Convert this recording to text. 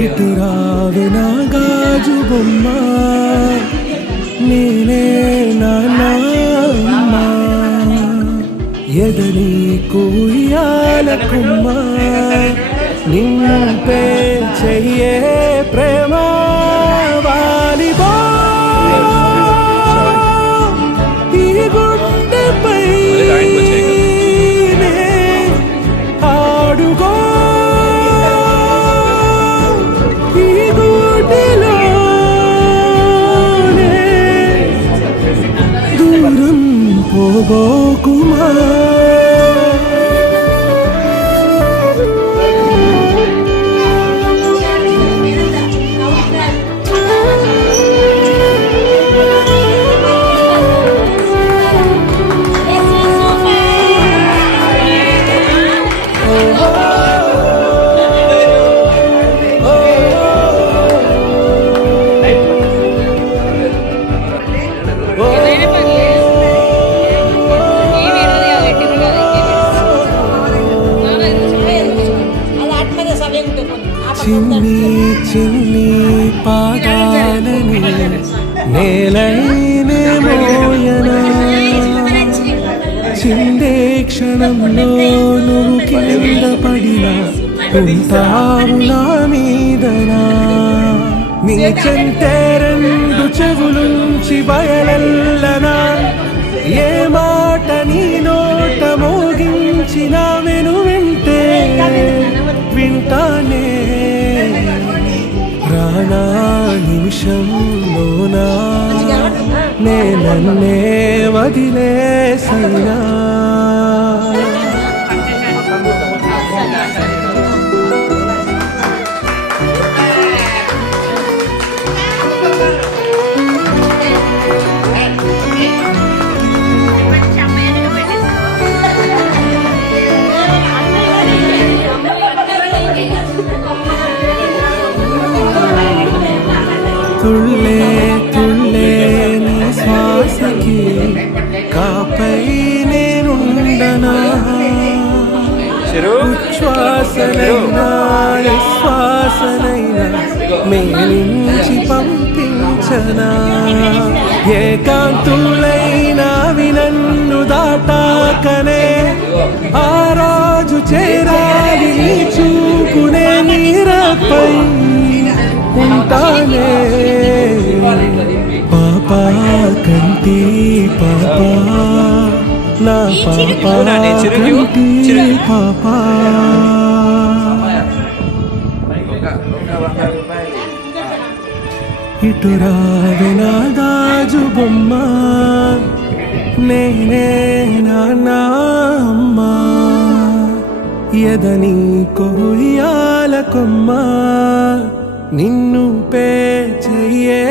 ఇటురావే నా గాజు బొమ్మ నేనే నాన్న ఎదని కుయ్యాల కుమ్మ నిన్నుపే చెయ్యే ప్రేమ వాలిబా ఈ గుండెపై ఆడుగో ఈ గుడిలోనే దూరం పోగోకుమా చిన్ని చిన్ని పాదాలని నేలైనే మోయనా చిందే క్షణంలో నువ్వు కింద పడినా ఉంటావు నా మీదనా నీ చెంటే రెండు చెవులుంచి బయలెల్లనా ఏ మాట నీ నోట మోగించిన వెను వింటే వింటానే రానా నిమిషంలోనా నన్నే వదిలేసైనా తుళ్ళే తుళ్ళే నీ శ్వాసకి కాపై నేనుండనా ఉచ్ఛ్వాసనైనా నిశ్వాసనైనా మేలించి పంపించనా ఏకాంతులైనా వినన్ను దాటాకనే ఆ రోజు చేరాలి నీ చూపునే నీరపై ఉంటానే పాపా కంటి పాపా నా పాపా కంటి పాపా ఇటురావే నా గాజు బొమ్మ నేనే నాన్న అమ్మ ఎదని కొయ్యాల కొమ్మ నిన్ను పే చెయ్యే